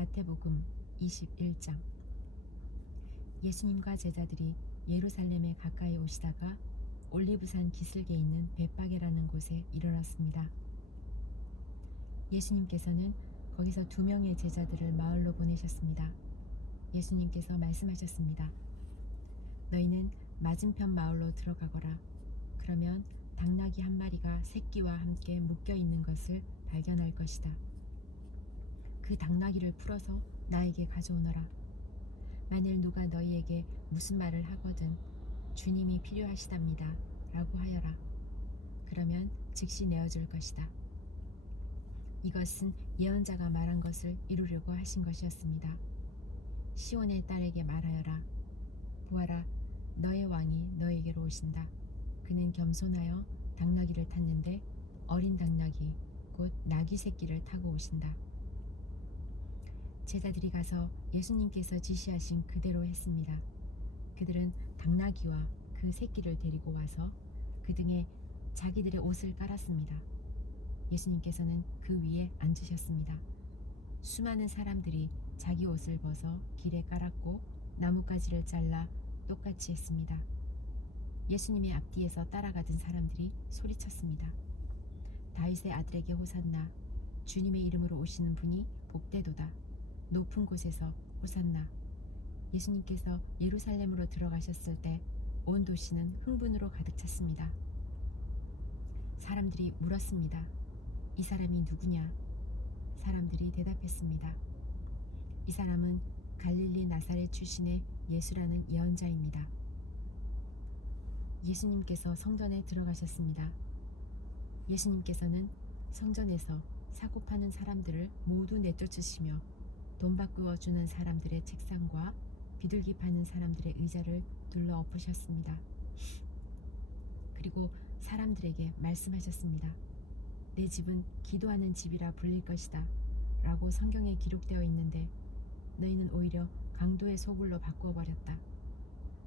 마태복음 21장. 예수님과 제자들이 예루살렘에 가까이 오시다가 올리브산 기슭에 있는 벳바게라는 곳에 이르렀습니다. 예수님께서는 거기서 2명의 제자들을 마을로 보내셨습니다. 예수님께서 말씀하셨습니다. 너희는 맞은편 마을로 들어가거라. 그러면 당나귀 한 마리가 새끼와 함께 묶여 있는 것을 발견할 것이다. 그 당나귀를 풀어서 나에게 가져오너라. 만일 누가 너희에게 무슨 말을 하거든 주님이 필요하시답니다 라고 하여라. 그러면 즉시 내어줄 것이다. 이것은 예언자가 말한 것을 이루려고 하신 것이었습니다. 시온의 딸에게 말하여라. 보아라, 너의 왕이 너에게로 오신다. 그는 겸손하여 당나귀를 탔는데 어린 당나귀 곧 나귀 새끼를 타고 오신다. 제자들이 가서 예수님께서 지시하신 그대로 했습니다. 그들은 당나귀와 그 새끼를 데리고 와서 그 등에 자기들의 옷을 깔았습니다. 예수님께서는 그 위에 앉으셨습니다. 수많은 사람들이 자기 옷을 벗어 길에 깔았고 나뭇가지를 잘라 똑같이 했습니다. 예수님의 앞뒤에서 따라가던 사람들이 소리쳤습니다. 다윗의 아들에게 호산나, 주님의 이름으로 오시는 분이 복되도다. 높은 곳에서 호산나. 예수님께서 예루살렘으로 들어가셨을 때 온 도시는 흥분으로 가득 찼습니다. 사람들이 물었습니다. 이 사람이 누구냐? 사람들이 대답했습니다. 이 사람은 갈릴리 나사렛 출신의 예수라는 예언자입니다. 예수님께서 성전에 들어가셨습니다. 예수님께서는 성전에서 사고 파는 사람들을 모두 내쫓으시며 돈 바꾸어 주는 사람들의 책상과 비둘기 파는 사람들의 의자를 둘러 엎으셨습니다. 그리고 사람들에게 말씀하셨습니다. 내 집은 기도하는 집이라 불릴 것이다 라고 성경에 기록되어 있는데 너희는 오히려 강도의 소굴로 바꾸어버렸다.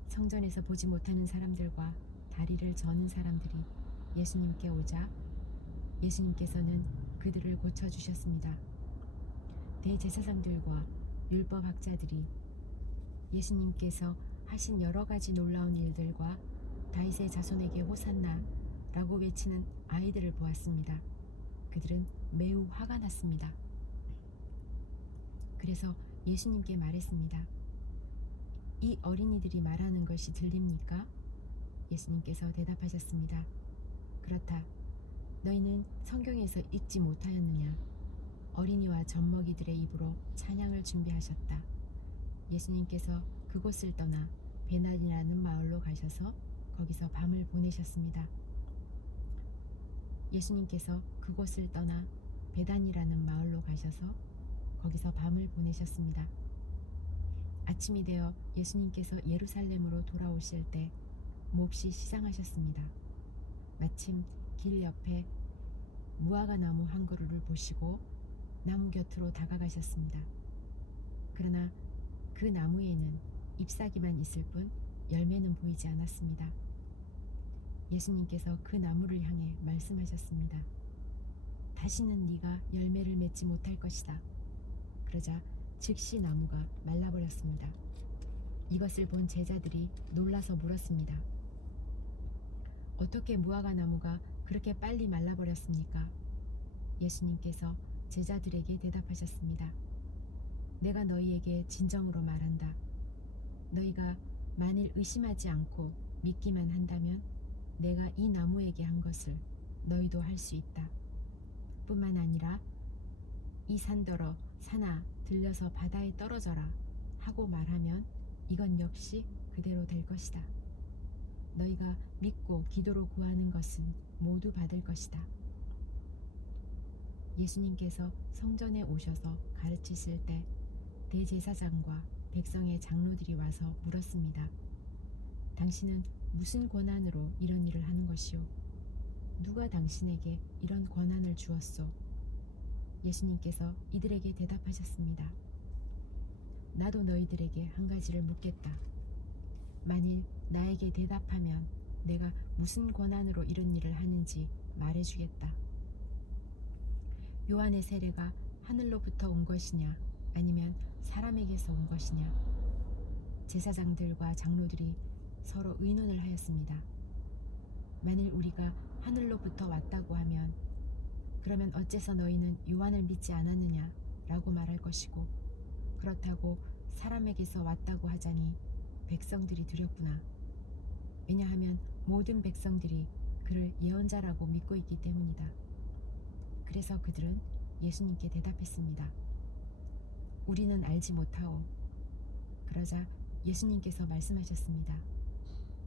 성전에서 보지 못하는 사람들과 다리를 저는 사람들이 예수님께 오자 예수님께서는 그들을 고쳐주셨습니다. 대제사장들과 율법학자들이 예수님께서 하신 여러 가지 놀라운 일들과 다윗의 자손에게 호산나 라고 외치는 아이들을 보았습니다. 그들은 매우 화가 났습니다. 그래서 예수님께 말했습니다. 이 어린이들이 말하는 것이 들립니까? 예수님께서 대답하셨습니다. 그렇다. 너희는 성경에서 읽지 못하였느냐? 어린이와 젖먹이들의 입으로 찬양을 준비하셨다. 예수님께서 그곳을 떠나 베나니라는 마을로 가셔서 거기서 밤을 보내셨습니다. 예수님께서 그곳을 떠나 베단이라는 마을로 가셔서 거기서 밤을 보내셨습니다. 아침이 되어 예수님께서 예루살렘으로 돌아오실 때 몹시 시상하셨습니다. 마침 길 옆에 무화과 나무 한 그루를 보시고 나무 곁으로 다가가셨습니다. 그러나 그 나무에는 잎사귀만 있을 뿐 열매는 보이지 않았습니다. 예수님께서 그 나무를 향해 말씀하셨습니다. 다시는 네가 열매를 맺지 못할 것이다. 그러자 즉시 나무가 말라버렸습니다. 이것을 본 제자들이 놀라서 물었습니다. 어떻게 무화과 나무가 그렇게 빨리 말라버렸습니까? 예수님께서 제자들에게 대답하셨습니다. 내가 너희에게 진정으로 말한다. 너희가 만일 의심하지 않고 믿기만 한다면 내가 이 나무에게 한 것을 너희도 할 수 있다. 뿐만 아니라 이 산더러 산아 들려서 바다에 떨어져라 하고 말하면 이건 역시 그대로 될 것이다. 너희가 믿고 기도로 구하는 것은 모두 받을 것이다. 예수님께서 성전에 오셔서 가르치실 때 대제사장과 백성의 장로들이 와서 물었습니다. 당신은 무슨 권한으로 이런 일을 하는 것이오? 누가 당신에게 이런 권한을 주었소? 예수님께서 이들에게 대답하셨습니다. 나도 너희들에게 한 가지를 묻겠다. 만일 나에게 대답하면 내가 무슨 권한으로 이런 일을 하는지 말해주겠다. 요한의 세례가 하늘로부터 온 것이냐 아니면 사람에게서 온 것이냐? 제사장들과 장로들이 서로 의논을 하였습니다. 만일 우리가 하늘로부터 왔다고 하면 그러면 어째서 너희는 요한을 믿지 않았느냐? 라고 말할 것이고, 그렇다고 사람에게서 왔다고 하자니 백성들이 두렵구나. 왜냐하면 모든 백성들이 그를 예언자라고 믿고 있기 때문이다. 그래서 그들은 예수님께 대답했습니다. 우리는 알지 못하오. 그러자 예수님께서 말씀하셨습니다.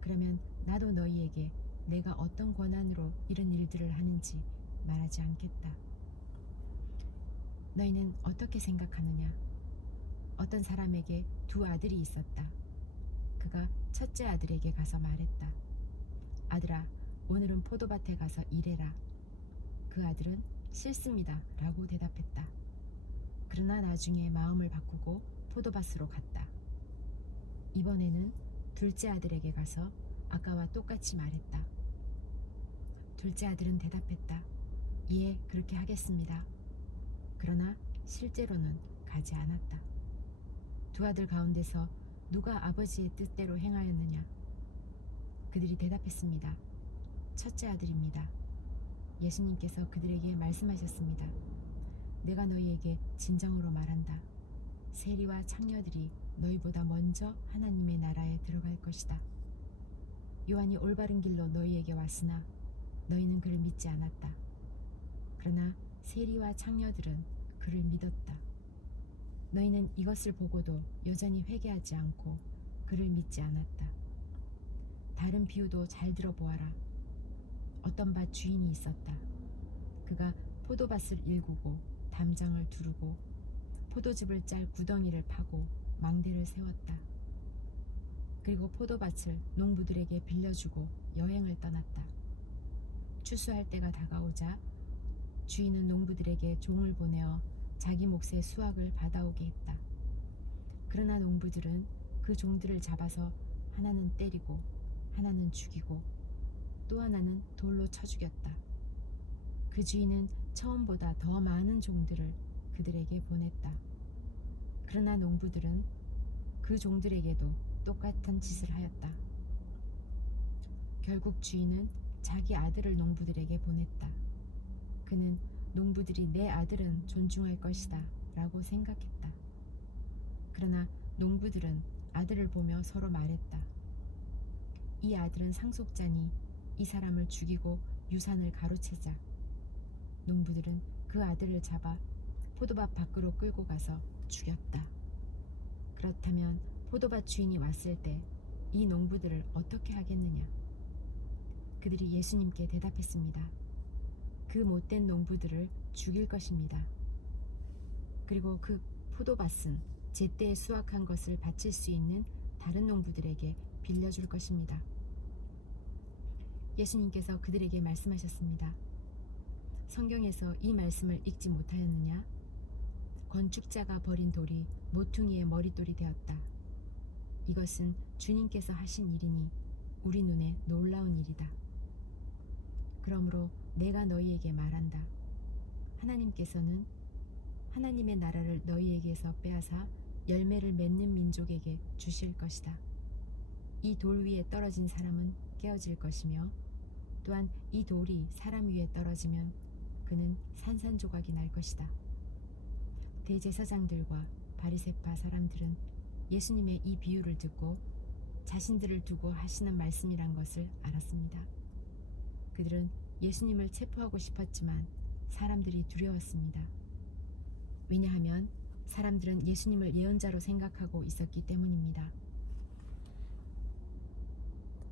그러면 나도 너희에게 내가 어떤 권한으로 이런 일들을 하는지 말하지 않겠다. 너희는 어떻게 생각하느냐? 어떤 사람에게 두 아들이 있었다. 그가 첫째 아들에게 가서 말했다. 아들아, 오늘은 포도밭에 가서 일해라. 그 아들은 싫습니다. 라고 대답했다. 그러나 나중에 마음을 바꾸고 포도밭으로 갔다. 이번에는 둘째 아들에게 가서 아까와 똑같이 말했다. 둘째 아들은 대답했다. 예, 그렇게 하겠습니다. 그러나 실제로는 가지 않았다. 두 아들 가운데서 누가 아버지의 뜻대로 행하였느냐? 그들이 대답했습니다. 첫째 아들입니다. 예수님께서 그들에게 말씀하셨습니다. 내가 너희에게 진정으로 말한다. 세리와 창녀들이 너희보다 먼저 하나님의 나라에 들어갈 것이다. 요한이 올바른 길로 너희에게 왔으나 너희는 그를 믿지 않았다. 그러나 세리와 창녀들은 그를 믿었다. 너희는 이것을 보고도 여전히 회개하지 않고 그를 믿지 않았다. 다른 비유도 잘 들어보아라. 어떤 밭 주인이 있었다. 그가 포도밭을 일구고 담장을 두르고 포도즙을 짤 구덩이를 파고 망대를 세웠다. 그리고 포도밭을 농부들에게 빌려주고 여행을 떠났다. 추수할 때가 다가오자 주인은 농부들에게 종을 보내어 자기 몫의 수확을 받아오게 했다. 그러나 농부들은 그 종들을 잡아서 하나는 때리고 하나는 죽이고 또 하나는 돌로 쳐 죽였다. 그 주인은 처음보다 더 많은 종들을 그들에게 보냈다. 그러나 농부들은 그 종들에게도 똑같은 짓을 하였다. 결국 주인은 자기 아들을 농부들에게 보냈다. 그는 농부들이 내 아들은 존중할 것이다 라고 생각했다. 그러나 농부들은 아들을 보며 서로 말했다. 이 아들은 상속자니 이 사람을 죽이고 유산을 가로채자. 농부들은 그 아들을 잡아 포도밭 밖으로 끌고 가서 죽였다. 그렇다면 포도밭 주인이 왔을 때 이 농부들을 어떻게 하겠느냐? 그들이 예수님께 대답했습니다. 그 못된 농부들을 죽일 것입니다. 그리고 그 포도밭은 제때에 수확한 것을 바칠 수 있는 다른 농부들에게 빌려줄 것입니다. 예수님께서 그들에게 말씀하셨습니다. 성경에서 이 말씀을 읽지 못하였느냐? 건축자가 버린 돌이 모퉁이의 머릿돌이 되었다. 이것은 주님께서 하신 일이니 우리 눈에 놀라운 일이다. 그러므로 내가 너희에게 말한다. 하나님께서는 하나님의 나라를 너희에게서 빼앗아 열매를 맺는 민족에게 주실 것이다. 이 돌 위에 떨어진 사람은 깨어질 것이며 또한 이 돌이 사람 위에 떨어지면 그는 산산조각이 날 것이다. 대제사장들과 바리새파 사람들은 예수님의 이 비유를 듣고 자신들을 두고 하시는 말씀이란 것을 알았습니다. 그들은 예수님을 체포하고 싶었지만 사람들이 두려웠습니다. 왜냐하면 사람들은 예수님을 예언자로 생각하고 있었기 때문입니다.